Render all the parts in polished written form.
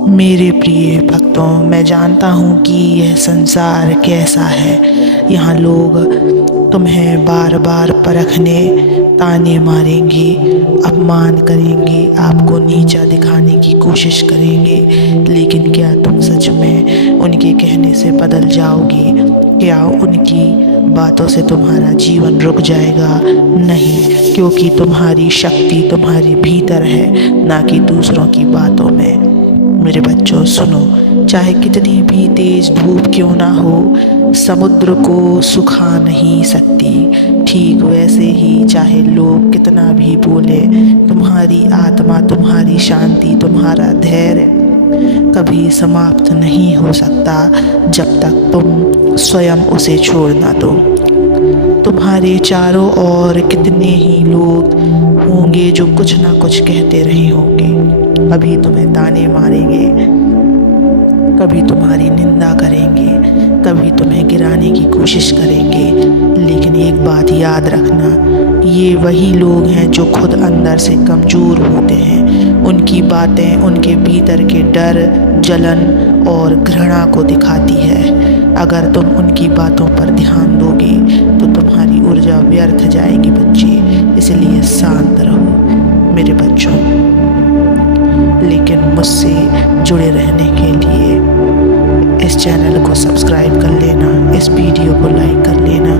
मेरे प्रिय भक्तों, मैं जानता हूँ कि यह संसार कैसा है। यहाँ लोग तुम्हें बार बार परखने, ताने मारेंगे, अपमान करेंगे, आपको नीचा दिखाने की कोशिश करेंगे। लेकिन क्या तुम सच में उनके कहने से बदल जाओगे? क्या उनकी बातों से तुम्हारा जीवन रुक जाएगा? नहीं, क्योंकि तुम्हारी शक्ति तुम्हारे भीतर है, ना कि दूसरों की बातों में। मेरे बच्चों सुनो, चाहे कितनी भी तेज धूप क्यों ना हो, समुद्र को सुखा नहीं सकती। ठीक वैसे ही चाहे लोग कितना भी बोले, तुम्हारी आत्मा, तुम्हारी शांति, तुम्हारा धैर्य कभी समाप्त नहीं हो सकता जब तक तुम स्वयं उसे छोड़ ना दो। तुम्हारे चारों ओर कितने ही लोग होंगे जो कुछ ना कुछ कहते रहे होंगे। कभी तुम्हें ताने मारेंगे, कभी तुम्हारी निंदा करेंगे, कभी तुम्हें गिराने की कोशिश करेंगे। लेकिन एक बात याद रखना, ये वही लोग हैं जो खुद अंदर से कमज़ोर होते हैं। उनकी बातें उनके भीतर के डर, जलन और घृणा को दिखाती है। अगर तुम उनकी बातों पर ध्यान दोगे तो तुम्हारी ऊर्जा व्यर्थ जाएगी बच्चे। इसलिए शांत रहो मेरे बच्चों। लेकिन मुझसे जुड़े रहने के लिए इस चैनल को सब्सक्राइब कर लेना, इस वीडियो को लाइक कर लेना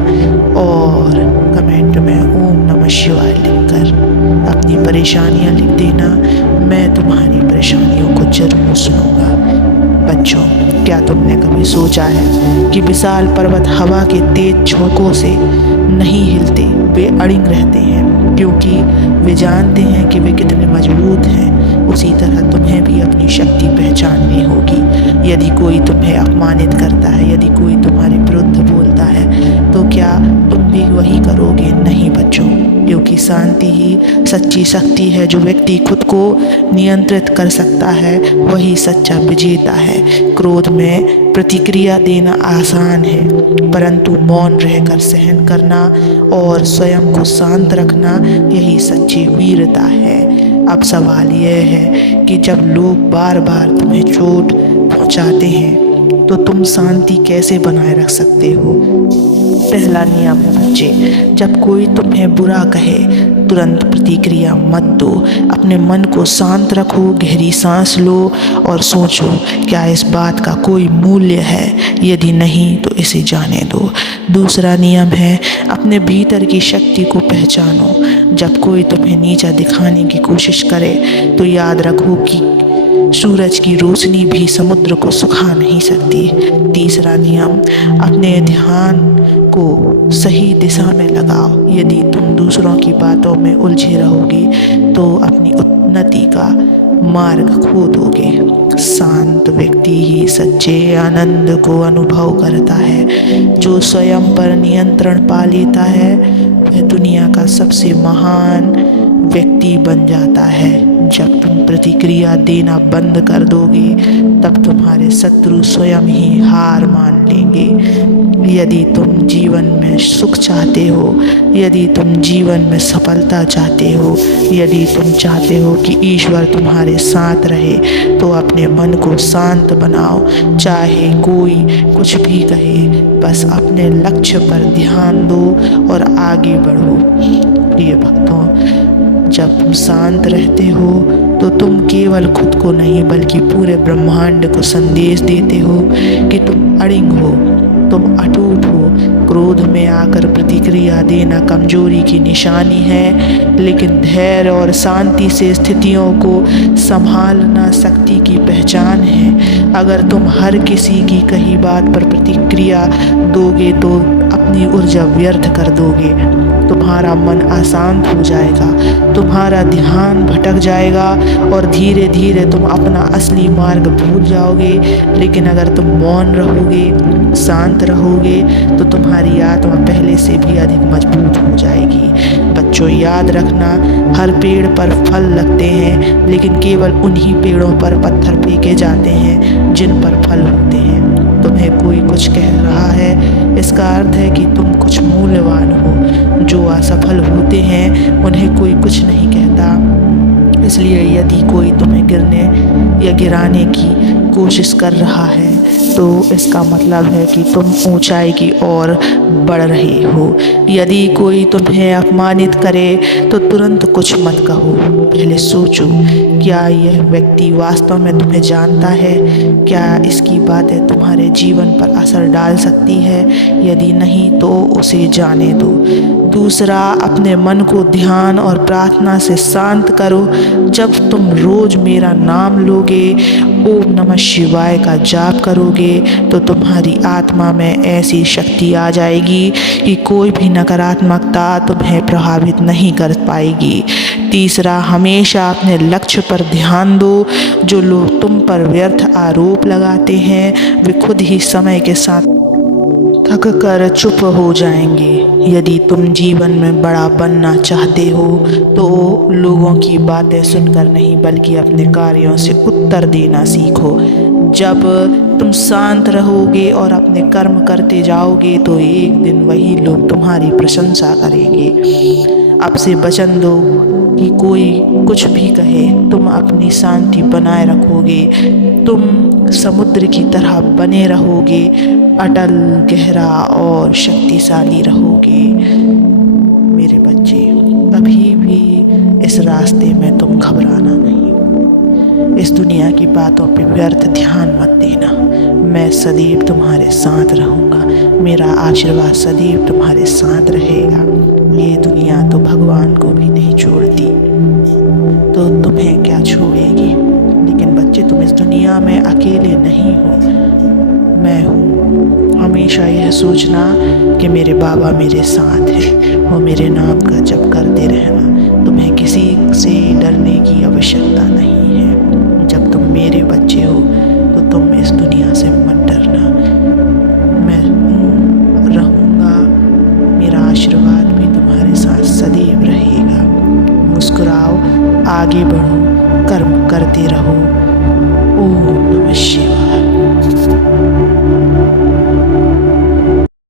और कमेंट में ओम नमः शिवाय लिखकर अपनी परेशानियां लिख देना। मैं तुम्हारी परेशानियों को जरूर सुनूंगा। बच्चों, क्या तुमने कभी सोचा है कि विशाल पर्वत हवा के तेज झोंकों से नहीं हिलते, वे अड़िग रहते हैं क्योंकि वे जानते हैं कि वे कितने मजबूत हैं। उसी तरह तुम्हें भी अपनी शक्ति पहचाननी होगी। यदि कोई तुम्हें अपमानित करता है, यदि कोई तुम्हारे विरुद्ध बोलता है, तो क्या तुम भी वही करोगे? नहीं बच्चों, क्योंकि शांति ही सच्ची शक्ति है। जो व्यक्ति खुद को नियंत्रित कर सकता है वही सच्चा विजेता है। क्रोध में प्रतिक्रिया देना आसान है, परंतु मौन रहकर सहन करना और स्वयं को शांत रखना, यही सच्ची वीरता है। अब सवाल यह है कि जब लोग बार बार तुम्हें चोट पहुंचाते हैं तो तुम शांति कैसे बनाए रख सकते हो? पहला नियम है बच्चे, जब कोई तुम्हें बुरा कहे तुरंत प्रतिक्रिया मत दो। अपने मन को शांत रखो, गहरी सांस लो और सोचो, क्या इस बात का कोई मूल्य है? यदि नहीं तो इसे जाने दो। दूसरा नियम है, अपने भीतर की शक्ति को पहचानो। जब कोई तुम्हें नीचा दिखाने की कोशिश करे तो याद रखो कि सूरज की रोशनी भी समुद्र को सुखा नहीं सकती। तीसरा नियम, अपने ध्यान को सही दिशा में लगाओ। यदि तुम दूसरों की बातों में उलझे रहोगे तो अपनी उन्नति का मार्ग खो दोगे। शांत व्यक्ति ही सच्चे आनंद को अनुभव करता है। जो स्वयं पर नियंत्रण पा लेता है वह दुनिया का सबसे महान व्यक्ति बन जाता है। जब तुम प्रतिक्रिया देना बंद कर दोगे तब तुम्हारे शत्रु स्वयं ही हार मान लेंगे। यदि तुम जीवन में सुख चाहते हो, यदि तुम जीवन में सफलता चाहते हो, यदि तुम चाहते हो कि ईश्वर तुम्हारे साथ रहे, तो अपने मन को शांत बनाओ। चाहे कोई कुछ भी कहे, बस अपने लक्ष्य पर ध्यान दो और आगे बढ़ो। प्रिय भक्तों, जब तुम शांत रहते हो तो तुम केवल खुद को नहीं बल्कि पूरे ब्रह्मांड को संदेश देते हो कि तुम अड़िग हो, तुम अटूट हो। क्रोध में आकर प्रतिक्रिया देना कमजोरी की निशानी है, लेकिन धैर्य और शांति से स्थितियों को संभालना शक्ति की पहचान है। अगर तुम हर किसी की कही बात पर प्रतिक्रिया दोगे तो अपनी ऊर्जा व्यर्थ कर दोगे। तुम्हारा मन अशांत हो जाएगा, तुम्हारा ध्यान भटक जाएगा और धीरे धीरे तुम अपना असली मार्ग भूल जाओगे। लेकिन अगर तुम मौन रहोगे, शांत रहोगे, तो तुम्हारी आत्मा पहले से भी अधिक मजबूत हो जाएगी। बच्चों, याद रखना, हर पेड़ पर फल लगते हैं, लेकिन केवल उन्हीं पेड़ों पर पत्थर फेंके जाते हैं जिन पर फल होते हैं। तुम्हें कोई कुछ कह रहा है, इसका अर्थ है कि तुम कुछ मूल्यवान हो। जो असफल होते हैं उन्हें कोई कुछ नहीं कहता, इसलिए यदि कोई तुम्हें गिरने या गिराने की कोशिश कर रहा है तो इसका मतलब है कि तुम ऊंचाई की ओर बढ़ रहे हो। यदि कोई तुम्हें अपमानित करे तो तुरंत कुछ मत कहो, पहले सोचो क्या यह व्यक्ति वास्तव में तुम्हें जानता है, क्या इसकी बातें तुम्हारे जीवन पर असर डाल सकती है। यदि नहीं तो उसे जाने दो। दूसरा, अपने मन को ध्यान और प्रार्थना से शांत करो। जब तुम रोज मेरा नाम लोगे, ओम नमः शिवाय का जाप करोगे, तो तुम्हारी आत्मा में ऐसी शक्ति आ जाएगी कि कोई भी नकारात्मकता तुम्हें प्रभावित नहीं कर पाएगी। तीसरा, हमेशा अपने लक्ष्य पर ध्यान दो। जो लोग तुम पर व्यर्थ आरोप लगाते हैं वे खुद ही समय के साथ थक कर चुप हो जाएंगे। यदि तुम जीवन में बड़ा बनना चाहते हो तो लोगों की बातें सुनकर नहीं बल्कि अपने कार्यों से उत्तर देना सीखो। जब तुम शांत रहोगे और अपने कर्म करते जाओगे तो एक दिन वही लोग तुम्हारी प्रशंसा करेंगे। अब से वचन दो कि कोई कुछ भी कहे, तुम अपनी शांति बनाए रखोगे। तुम समुद्र की तरह बने रहोगे, अटल, गहरा और शक्तिशाली रहोगे। मेरे बच्चे, कभी भी इस रास्ते में तुम घबराना नहीं। इस दुनिया की बातों पे व्यर्थ ध्यान मत देना। मैं सदैव तुम्हारे साथ रहूँगा, मेरा आशीर्वाद सदैव तुम्हारे साथ रहेगा। ये दुनिया तो भगवान को भी नहीं छोड़ती, तो तुम्हें क्या छोड़ेगी। लेकिन बच्चे, तुम इस दुनिया में अकेले नहीं हो, मैं हूँ। हमेशा यह सोचना कि मेरे बाबा मेरे साथ हैं और मेरे नाम का जप करते रहना। तुम्हें किसी से डरने की आवश्यकता नहीं है। जब तुम मेरे बच्चे हो तो तुम इस दुनिया से मत डरना। मैं रहूँगा, मेरा आशीर्वाद भी तुम्हारे साथ सदैव रहेगा। मुस्कुराओ, आगे बढ़ो, कर्म करते रहो।